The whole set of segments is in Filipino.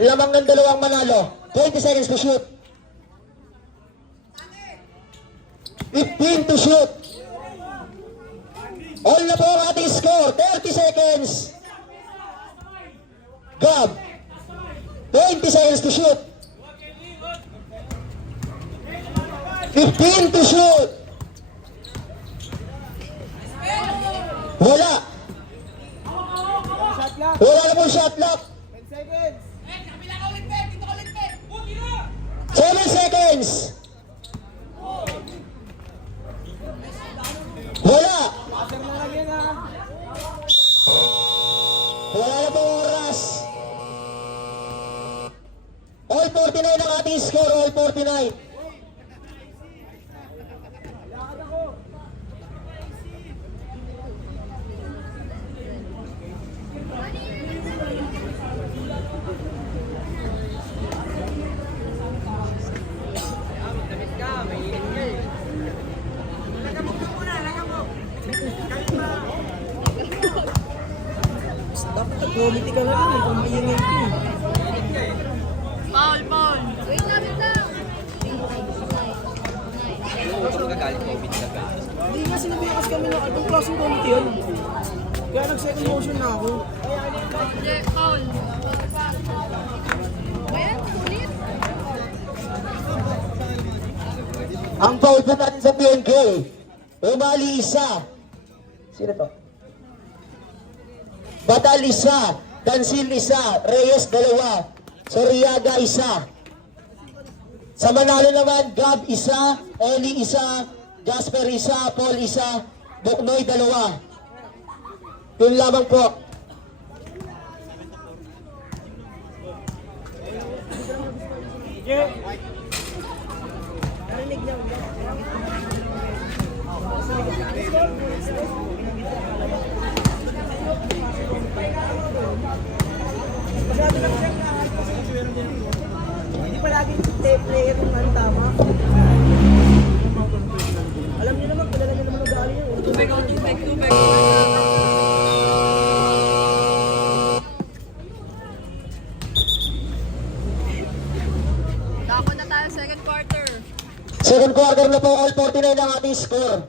Lamang ng dalawang manalo. 20 seconds to shoot. 15 to shoot. All na po ang ating score. 30 seconds. Gab. 20 seconds to shoot. 15 to shoot. Wala. Wala na po shot clock. 10 seconds. 7 seconds. Wala. Master na lang yan ha. Wala na po oras. All 49 ang ating score. All 49. Quality ka na rin eh, kung maingay ka eh. Paul! Wait lang. Hindi nga sinabihan kasi kami na itong klaseng quality yun. Kaya nag-second motion na ako. Hindi, Paul. Ayan, ulit. Ang foul po natin sa PNK. Umali isa. Sino to? Batal isa. Dansil isa. Reyes dalawa. Soriaga isa. Sa Manalo naman, Gab isa. Eli isa. Jasper isa. Paul isa. Buknoy dalawa. Yun lamang po. Narinig niya ulit. Masyado lang siya kahit kasi hindi palagi player yung ano tama. Alam niyo naman, padala niyo naman ugali yun. Tubig. Dako na tayo, second quarter. Second quarter na po. All 49 ang ating score.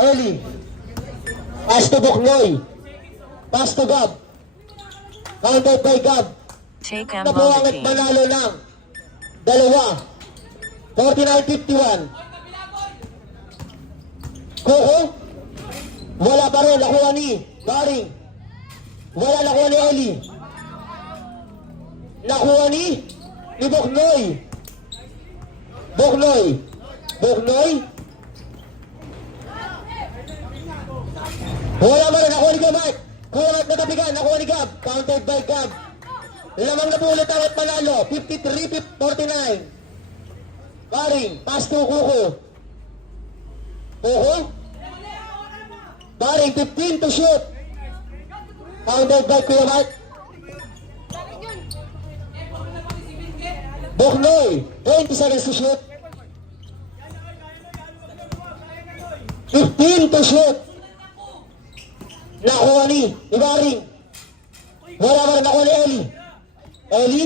Eli. Pass to Buknoy. Pass to Gab. Counted by Gab. Take him Nabuhangat team. manalo ng dalawa. 49-51. Kuko. Wala pa rin. Nakuha ni Baring. Wala nakuha ni Eli. Nakuha ni Buknoy. Buknoy. Wala ba rin. Nakuha ni Gab. Kuha at natapigan. Nakuha ni Gab. Counted by Gab. Lamang na po ulit ang at manalo. 53-49. Baring. Pass to Kuko. Baring. 15 to shoot. Counted by Kuya Mark. Buknoy. 20 seconds to shoot. 15 to shoot. Nakuha ni Baring. Wala ba rin nakuha ni Eli.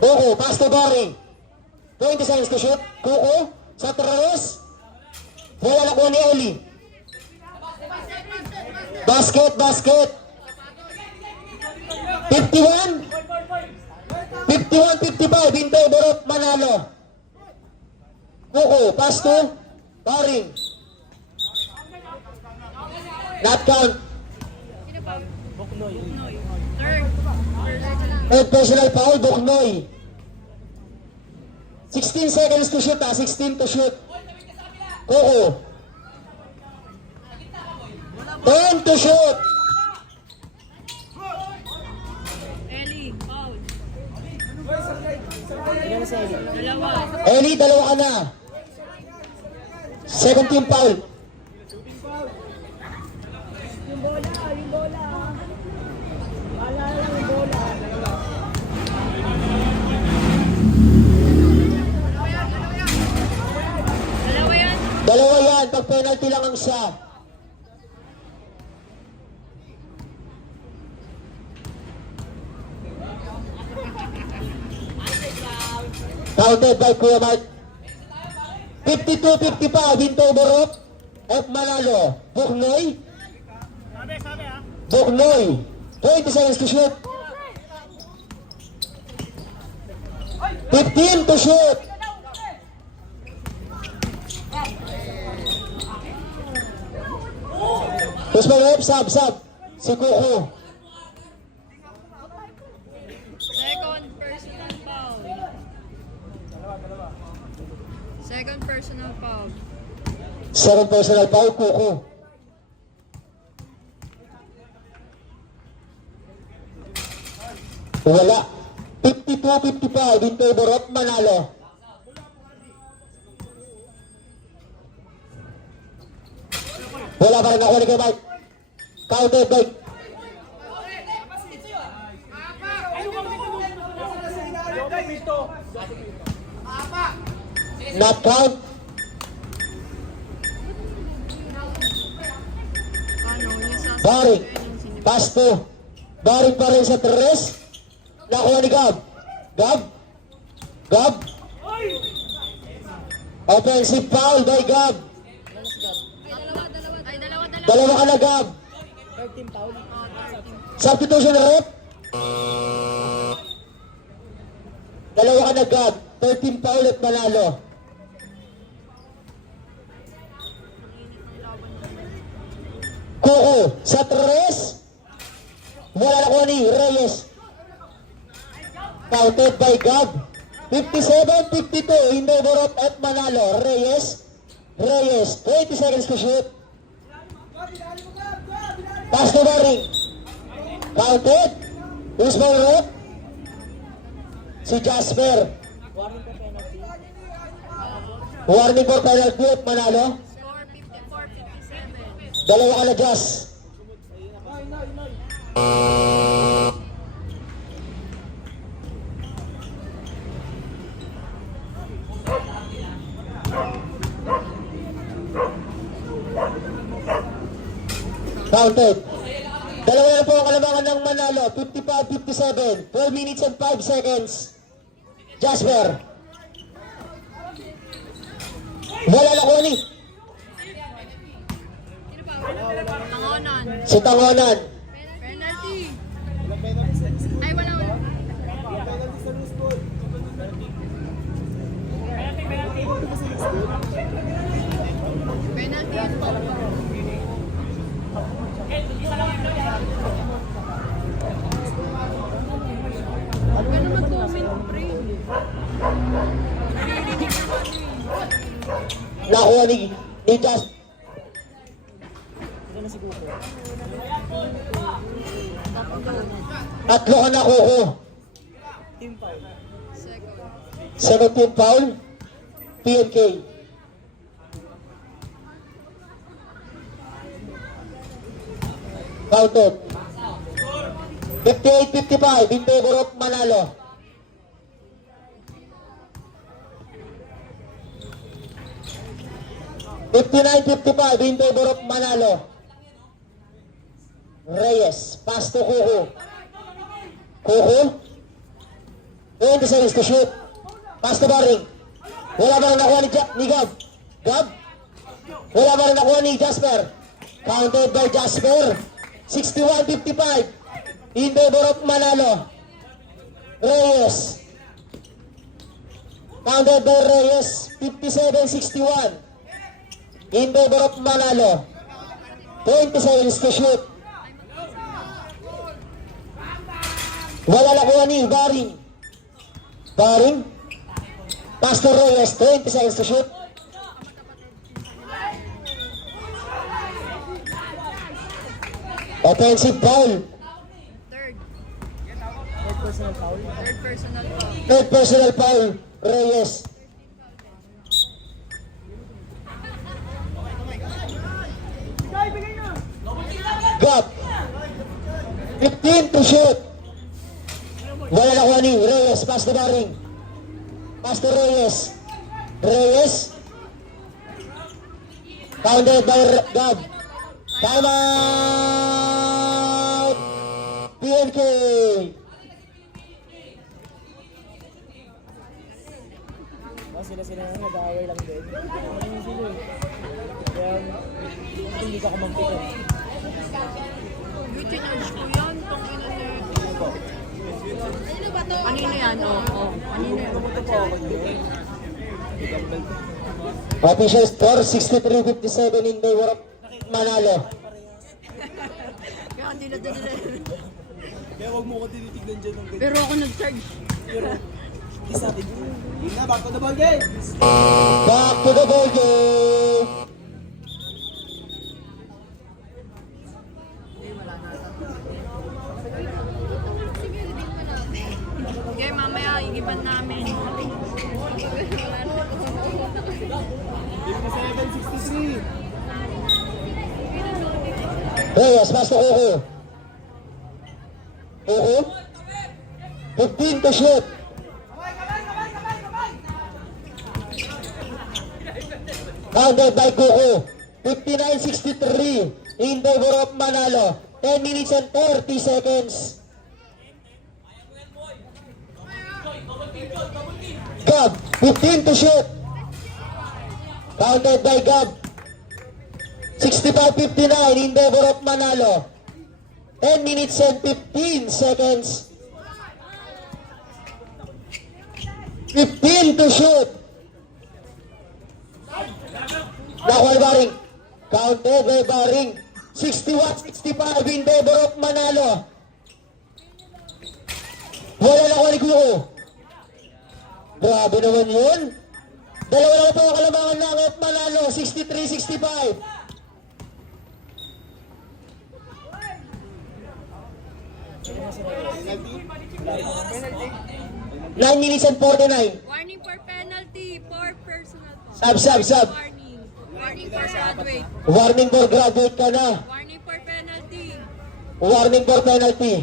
Kuko, pass to Baring. 20 seconds to shoot. Kuko, sa Terrace. Wala nakuha ni Eli. Basket. 51. 51-55. Hintay Borot manalo. Kuko, pass to Baring. Not count. Third personal foul, Buknoy. 16 seconds to shoot 16 to shoot. Kuko. 10 to shoot. Eli, Paul. Dalawa. Eli, dalawa ka na. Second team foul. Yung bola. Wala lang yung bola. Dalawa yan, pag penalty lang ang isa. Counted by Kuya Mark. 52-55, Binto Borok. F. Manalo. Buknoy. Buknoy. 20 seconds to shoot. 15 to shoot. Tapos mga F, sub. Si Kuko. Second personal foul. Second personal foul. Second personal foul, Kuko. Wala. 52-55 in favor of Manalo. Wala pa rin nakuha ni Kuya Mike. Counted by not count. Ano, yung sa Baring. Pass to. Baring pa rin sa tres. Nakuha ni Gab. Gab. Offensive foul by Gab. Dalawa ka na, Gab. 13 foul. Substitution rep. Dalawa ka na, Gab. 13 foul at Manalo. Kuko sa tres. Wala na kuha ni Reyes. Counted by Gab. 57-52 in favor of F. Manalo. Reyes. 20 seconds to shoot. Pass to Baring. Counted. Who's my rep? Si Jasper. Warning Warning for for penalty. penalty at Manalo. score 54-57. Dalawa ka na, Jas. Counted. Dalawa na po ang kalamangan ng Manalo. 55-57. 12 minutes and 5 seconds. Jasper. Wala na kuha ni. Sino pa? Tangonan. Si Tangonan. Penalty. Ay, wala. Penalty sa loose ball. Penalty and foul. Huwag ka na mag-comment, pre. Naririnig naman eh. Nakuha ni Jas. Ito na si Kuko. Tatlo ka na, Kuko. Team foul. Second. Second team foul. PNK. Counted. 58-55 in favor of Manalo. $59-55 in favor of Manalo. Reyes. Pass to Kuko. Kuko. 20 seconds to shoot. Pass to Baring. Wala ba rin nakuha ni Gab? Wala ba rin nakuha ni Jasper? Counted by Jasper. 61-55. In favor of Manalo. Reyes. Counted by Reyes. 57-61. In favor of Manalo. 20 seconds to shoot. Wala nakuha ni Baring. Pass to Reyes. 20 seconds to shoot. Offensive foul. Third. Third personal foul. Third personal foul. Third personal foul. Reyes. Gap. 15 to shoot. Wala nakuha ni Reyes. Pass to Baring. Pass to Reyes. Counted by Gab. Time out! PNK! Sila nag-away lang din. Ayun sila eh. Kaya hindi ka kumampitan. Beauty nudge ko yan. Tungin na yan. Ano ba to? Kanino yan? Oo. Kanino yan? Official score 63-57 in favor of Manalo. Kaya hindi na nila. Kaya huwag mo ko tinitignan dyan ng ganyan. Pero ako nag-charge. Pero, hindi sa atin. Yun na, back to the ball game! Back to the ball game! Okay, mamaya igiban namin. 57-63. Reyes, pass to Kuku. Kuku. 15 to shoot. Counted by Kuku. 59-63 in favor of Manalo. 10 minutes and 30 seconds. Gab, 15 to shoot. Counted by Gab. 65-59 in favor of Manalo. 10 minutes and 15 seconds. 15 to shoot. Nakuha Baring. Counted by Baring. 61-65 in favor of Manalo. Wala na ni Kuko. Grabe naman yun. Dalawa na po ang kalamangan ng F Manalo. 63-65. Nine minutes and 49. Warning for penalty. For personal foul. Sub. Warning. Warning for graduate. Warning for graduate ka na. Warning for penalty. Warning for penalty.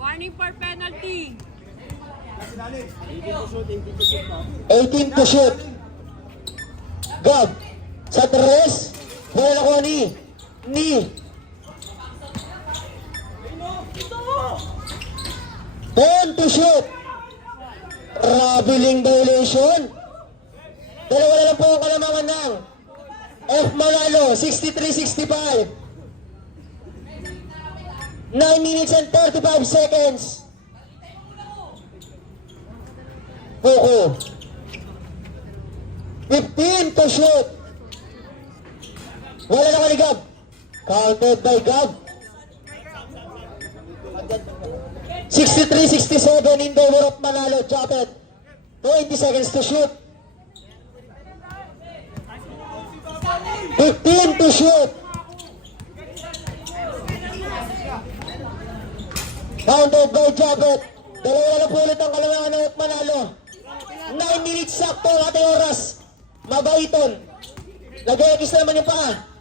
Warning for penalty. 18 to shoot. Gab. Sa tres. Wala ko ni. 10 to shoot. Traveling violation. Dalawa na lang po ang kalamangan ng F Manalo. 63-65. 9 minutes and 35 seconds. Kuku. 15 to shoot. Wala na ni Gab. Counted by Gab. 63-67 in favor of Manalo. Drop it. 20 seconds to shoot. 15 to shoot. Counted by Jabet. Dalawa na po ulit ang kalamangan ng Manalo. 9 minutes sakto ang ating oras. Mabaiton. Nag-e-X naman yung paa.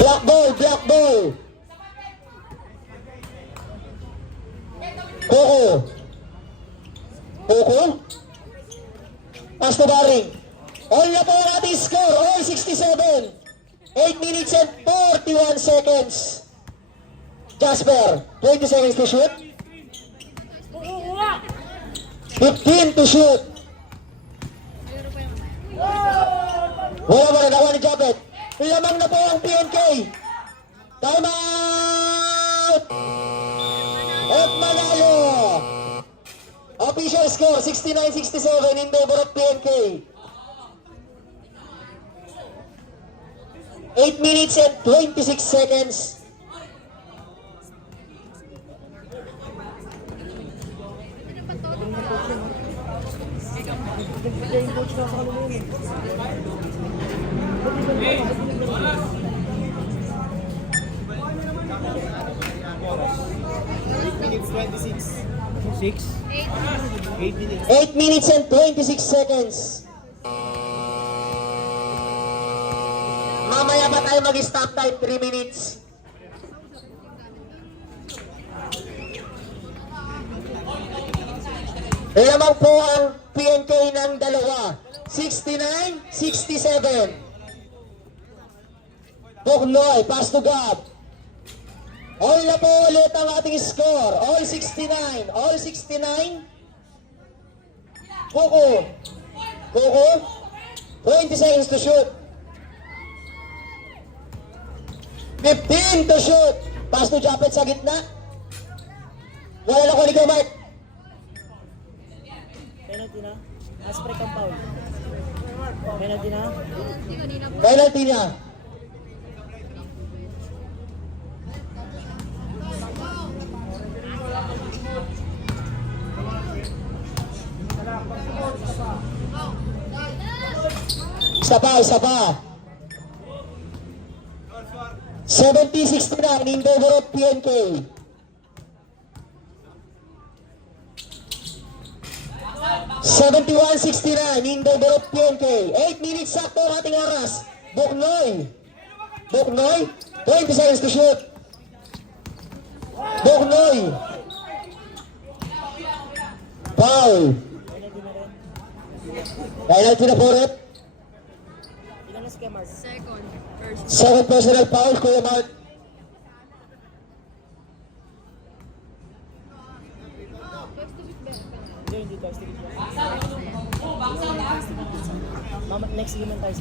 Black ball. Kuku. Pass to Baring. All na po ang ating score. All 67. 8 minutes and 41 seconds. Jasper, 20 seconds to shoot. 15 to shoot. Wala ba na nakuha ni Japet? Lamang na po ang PNK. Time out! At Manalo. Official score 69-67 in favor of PNK. 8 minutes and 26 seconds. Six? 8 minutes. 8 minutes and 26 seconds. Mamaya pa tayo mag-stop time? 3 minutes. Lamang po ang PNK ng dalawa. 69-67. Buknoy, pass to Gab. All na po ulit ang ating score. All 69. All 69. Kuko. Kuko. 20 seconds to shoot. 15 to shoot. Pass to Japet sa gitna. Wala na ko ni Mark. Penalty na. Aspre kang foul. Penalty na. Penalty niya. Isa pa. 70-69 in favor of PNK. in favor of PNK. 8 minutes sakto ang ating oras. Buknoy. 20 seconds to shoot. Buknoy. Foul. Penalty na po rin. Ilan na si Kemar? Second personal foul, Kuya Mark. Hindi tayo sa Mama, next game tayo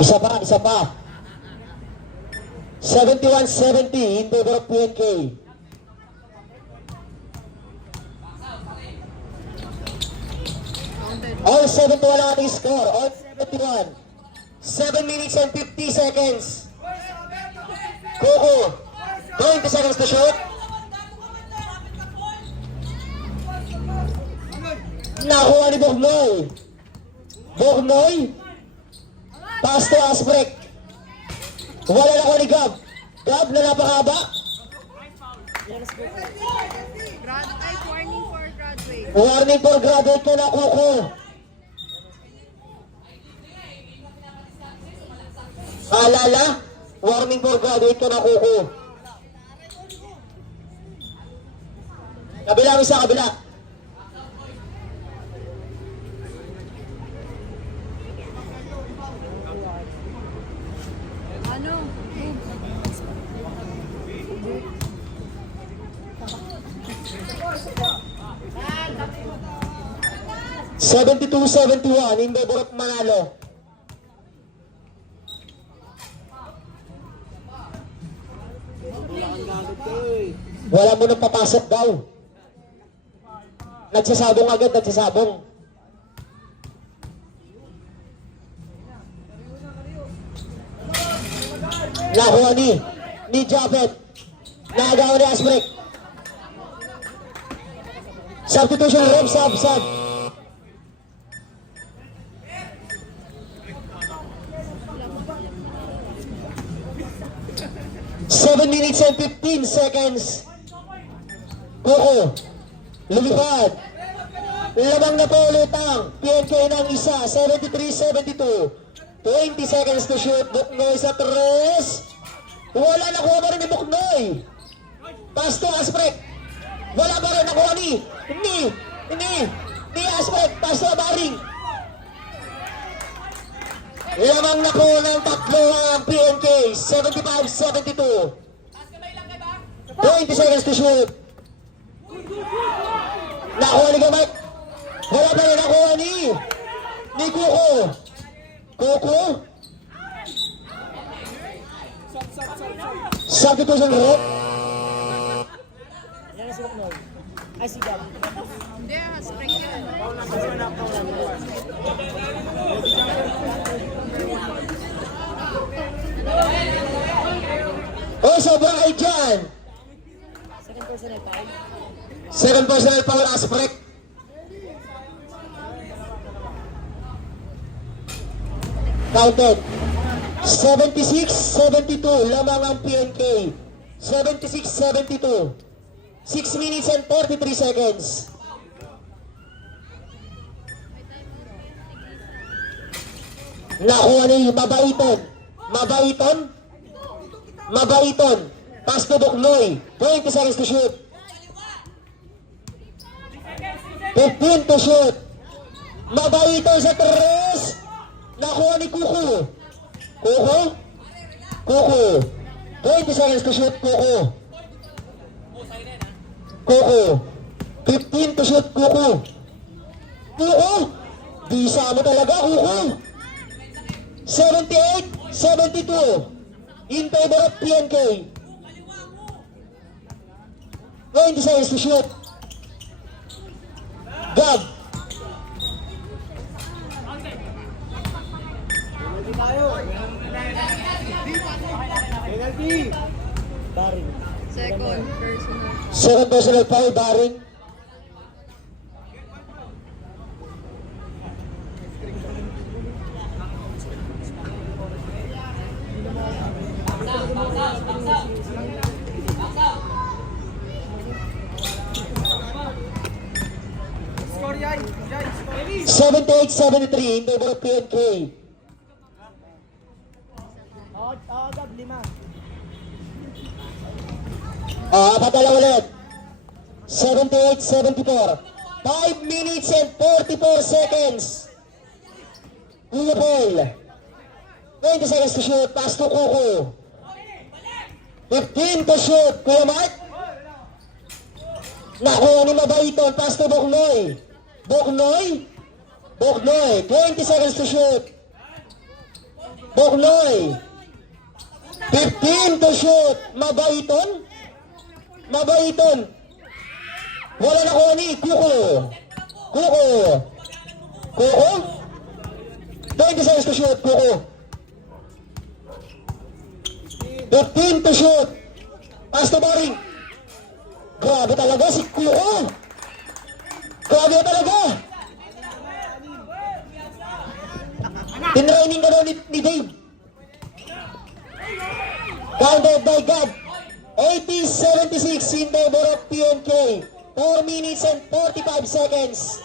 sa Isa pa. 71-70 in favor of PNK. All 71 ang ating score. All 71. 7 minutes and 50 seconds. Kuko. 20 seconds to shoot. Nakuha ni Bugnoy. Pass to Asprek. Wala na ko ni Gab. Gab na napakaba. Warning for graduate ko na Kuko. Alala, warning for graduate ko na Kuko. Kabila, isa kabila. Ano? 72-71 in favor of Manalo. Wala mo nang papasok daw. Nagsasabong agad. Nakuha ni Japet. Nakagawa ni Asprek. Substitution rep, sub. 7 minutes and 15 seconds. Kuko. Lumipad. Lamang na po ulit ang PNK ng isa. 73-72. 20 seconds to shoot. Buknoy sa 3. Wala, nakuha pa rin ni Buknoy. Pass to Asprek. Wala pa rin, nakuha ni Asprek. Pass to Baring. Lamang nakuha ng tatlo ang PNK. 75-72. 20 seconds to shoot. Nakuha ni Gamay. Wala pa rin, nakuha ni Kuko. Kuko. Substitution rep. Yan na si Buknoy. Ay, si Gab. Hindi, spring yun. O, sobrang ay dyan. Second personal foul, Asprek. Counted. 76-72 lamang ang PNK. 76-72. 6 minutes and 43 seconds. Nakuha ni Mabaiton. Pass to Buknoy. 20 seconds to shoot. 15 to shoot. Mabait sa 3. Nakuha ni Kuko. Kuko? Kuko. 20 seconds to shoot, Kuko. Kuko. 15 to shoot, Kuko. Kuko. Bisa mo talaga, Kuko. 78-72. In favor of PNK. 20 seconds to shoot. Gab. Penalty tayo. Penalty. Daring. Second personal. Second personal foul, Daring. Score yan. Yan, score. 78-73 in favor of PNK. Gab, 5. Patala ulit. 78-74. 5 minutes and 44 seconds. Kuya Paul. 20 seconds to shoot. Pass to Kuko. 15 to shoot. Kuya Mark. Nakuha ni Mabaiton. Pass to Boknoy. Boknoy. Boknoy. 20 seconds to shoot. Boknoy. 15 to shoot. Mabaiton. Mabaiton. Wala nakuha ni Kuko. Kuko. Kuko. 20 seconds to shoot. Kuko. 15 to shoot. Pass to Baring. Grabe talaga si Kuko. Grabe talaga. Tinraining ka daw ni Dave. Counted by Gab. 80-76 in favor of PNK. 4 minutes and 45 seconds.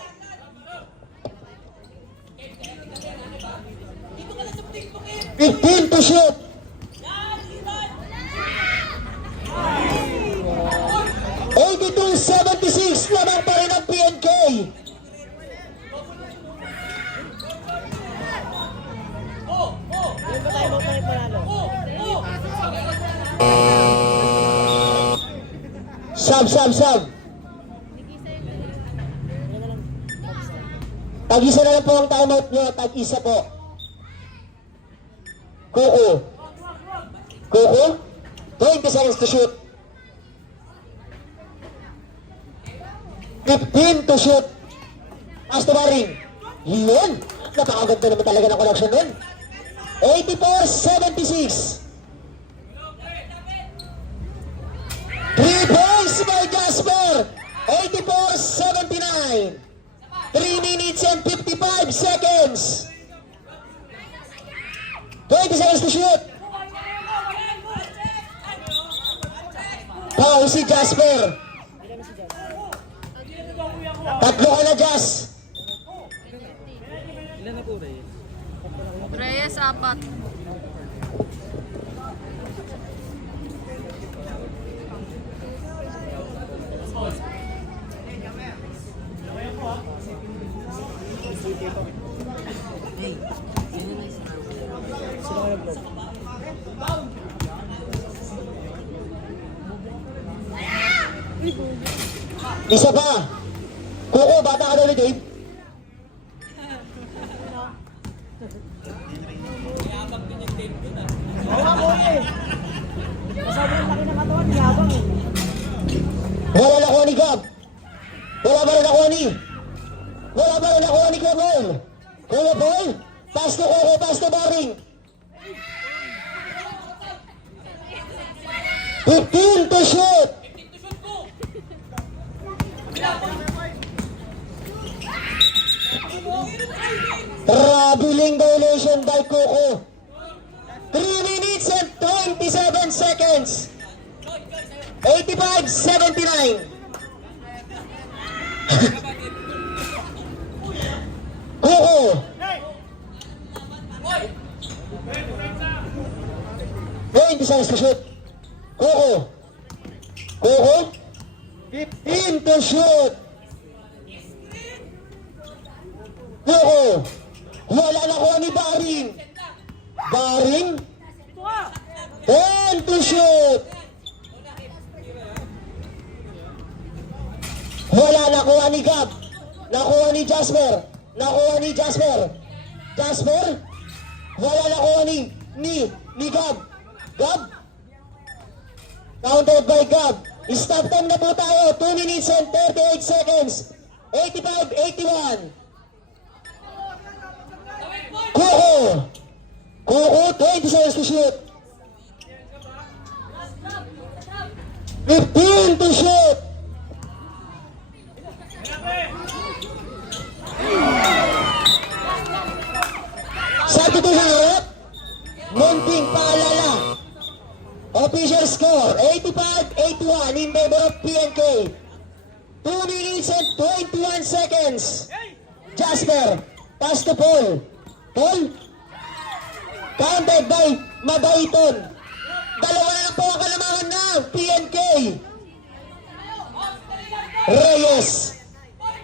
$15 to shoot. 82-76 lamang pa rin ang PNK. Ilan ba tayo panalo? Sub. Tag-isa na lang po ang timeout nyo. Tag-isa po. Kuko. Kuko. 20 seconds to shoot. 15 to shoot. Pass to Baring. Yun. Napakaganda naman talaga ng connection nun. 84-76. 3 points by Jasper. 84-79. 3 minutes and 55 seconds. 20 seconds to shoot. Foul si Jasper. Tatlo ka na, Jas. Ilan na po, Reyes? Reyes, 4. Sino kayo vlog? Isa pa. Kuko, bata ka daw ni Dave. Oo nga po eh. Masobrang laki ng katawan, yabang eh. Wala nakuha ni Gab. Wala ba rin nakuha ni Kuya Paul. Kuya Paul, pass to Kuko, pass to Baring. 15 to shoot. Traveling violation by Kuko. 3 minutes and 27 seconds. 85-79. Kuko. 20 seconds to shoot. Kuko. Kuko. 15 to shoot. Kuko. Wala nakuha ni Baring. Baring. 10 to shoot. Wala nakuha ni Gab. Nakuha ni Jasper. Nakuha ni Jasper. Jasper. Wala nakuha ni Gab. Gab. Counted by Gab. Stop time na po tayo. 2 minutes and 38 seconds. 85-81. Kuko. Kuko, 20 seconds to shoot. 15 to shoot. Substitution ulit. Munting paalala. Official score, 85-81 in favor of PNK. 2 minutes and 21 seconds. Jasper, pass to Paul. Paul, counted by Mabaiton. Dalawa na lang po ang kalamangan ng PNK. Reyes.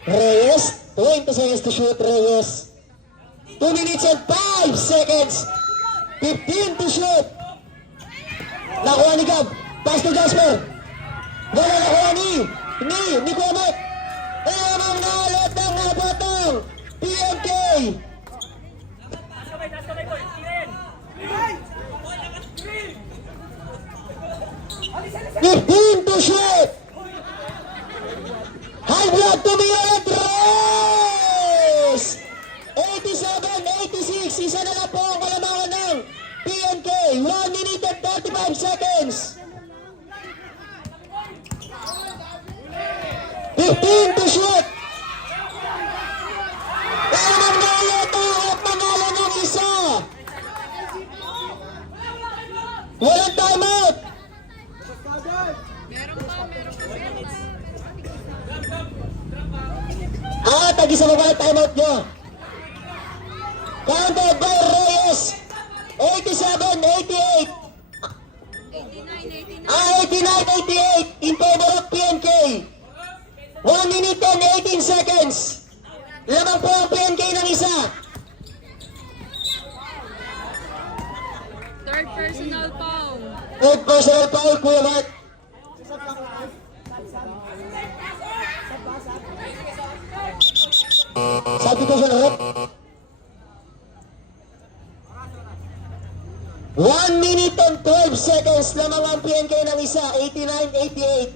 Reyes, 20 seconds to shoot, Reyes. 2 minutes and 5 seconds. 15 to shoot. Nakuha ni Gab. Pass to Jasper. Wala nakuha ni Kuamek. Ewan na ulit ng mga batang PNK. 15 to shoot. High blood to be at race. 87-86. Isa na lang po ang kalamangan ng PNK. 1 minute and 35 seconds. 15 to shoot. Ewan na ulit at manalo ng isa. Walang timeout. Tag-isa mo ba ang timeout nyo? Counted by Reyes. 87-88. 89-88 in favor of PNK. 1 minute and 18 seconds. Lamang po ang PNK ng isa. Third personal foul. Third personal foul, Kuya Mark. Substitution ulit. 1 minute and 12 seconds lamang ang PNK ng isa. 89-88.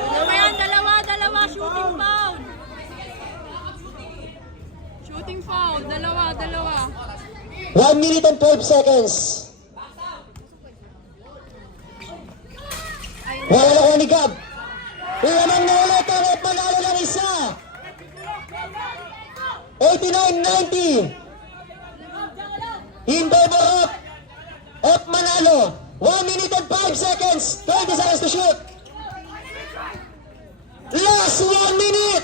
Dalawa yan, dalawa. Shooting foul. Shooting foul. Dalawa. 1 minute and 12 seconds. Wala na ko ni Gab. Lamang na ulit ang at manalo ng isa. 89-90. In favor of Manalo. 1 minute and 5 seconds. 20 seconds to shoot. Last 1 minute.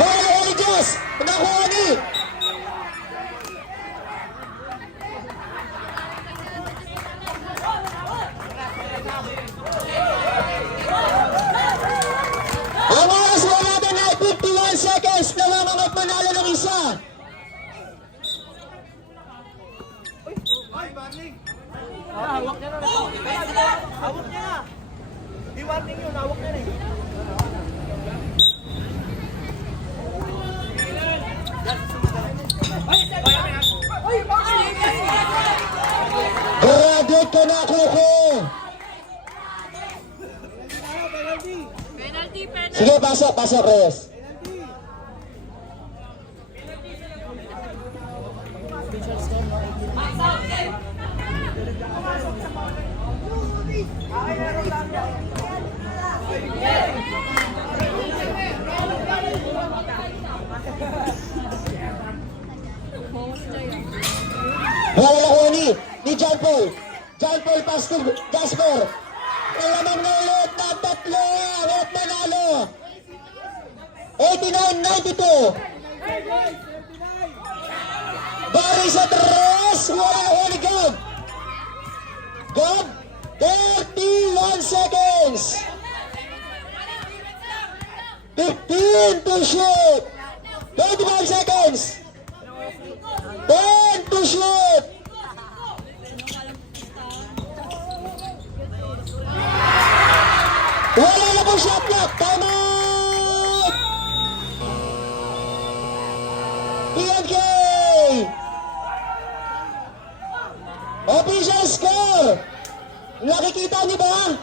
Wala na ko ni Jess. Nakuha ni. Ang oras mo natin ay 51 seconds na lamang at manalo ng isa. Hawak niya na. Hawak niya na. Di warning yun, hawak niya na eh. Graduate ka na, Kuko. Penalty. Sige, pasok, Reyes. Wala ko ni John Paul. John Paul pass to Jasper. Nalamang na ulit ng tatlo at manalo. 89-92. Barry sa 3. Wala nakuha ni Gab. Gab, 31 seconds. 15 to shoot. 25 seconds. 10 to shoot. Wala na po shot clock. Time out. PNK. Official score. Nakikita niyo ba?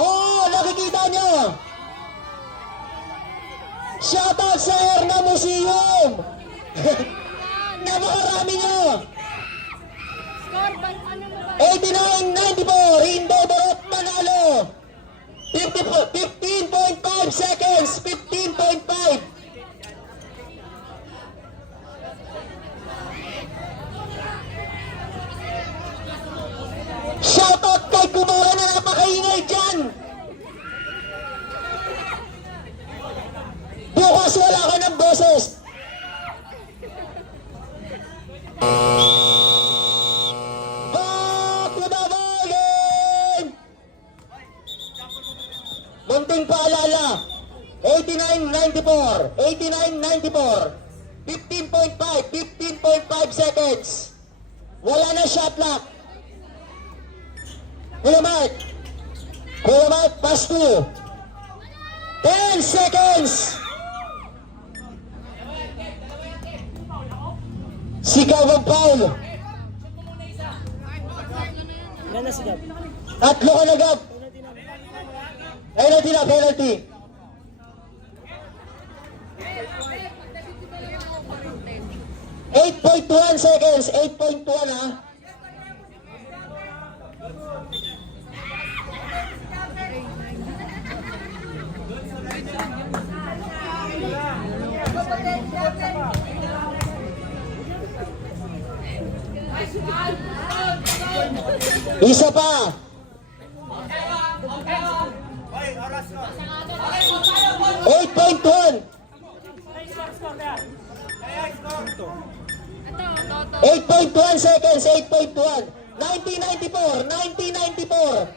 Oo, nakikita niyo. Shoutout sa Erna Museum. Napakarami niyo. Score ba? Ano mo ba? 89-94, Indo Barot manalo. 15.5 seconds, 15.5. Shoutout kay Kumara na napakaingay dyan. Bukas wala ka ng boses. Back to the bargain! Munting paalala. 89-94. 89-94. 15.5. 15.5 seconds. Wala na shot clock. Kuya Mark. Kuya Mark, pass to. 10 seconds. Sigaw ang foul. Tatlo ka na, Gab. Penalty na, penalty. .1 seconds, 8.1 ha. Isa pa. Hoy, oras ko. 8.1. 8.1 seconds, 8.1. 1994, 1994.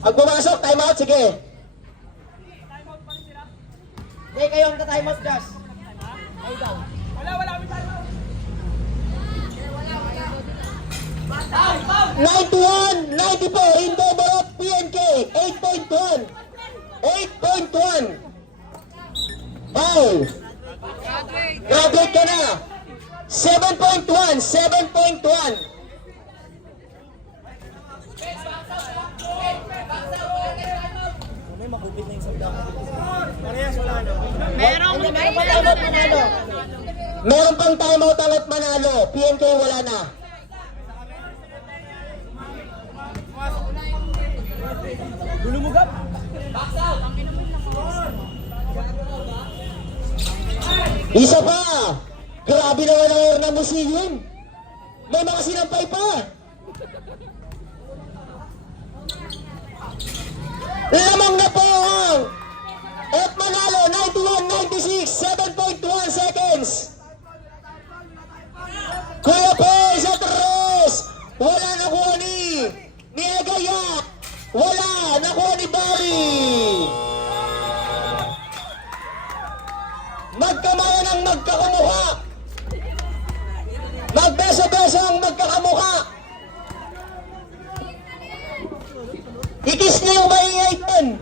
Pag pumasok, time out, sige. Hindi, kayo ang ka-time out, Josh. Kayo daw. Wala, kami time out. 91, 94, Indo Barot, PNK, 8.1. 8.1. Foul. Graduate ka na. 7.1, 7.1. Parehas wala na. Merong Meron pa time out manalo. Meron pang timeout ang at manalo. PNK wala na. Bulumugap. Isa pa. Grabe naman ang Erna Museum. May mga sinampay pa. Lamang na po ang at manalo 91-96, 7.1 seconds. Kuya Paul sa 3. Wala nakuha ni Agayak. Wala nakuha ni Barry. Magkamayan ang magkakamukha. Magbeso-beso ang magkakamukha. Ikis niyo yung maingay dyan.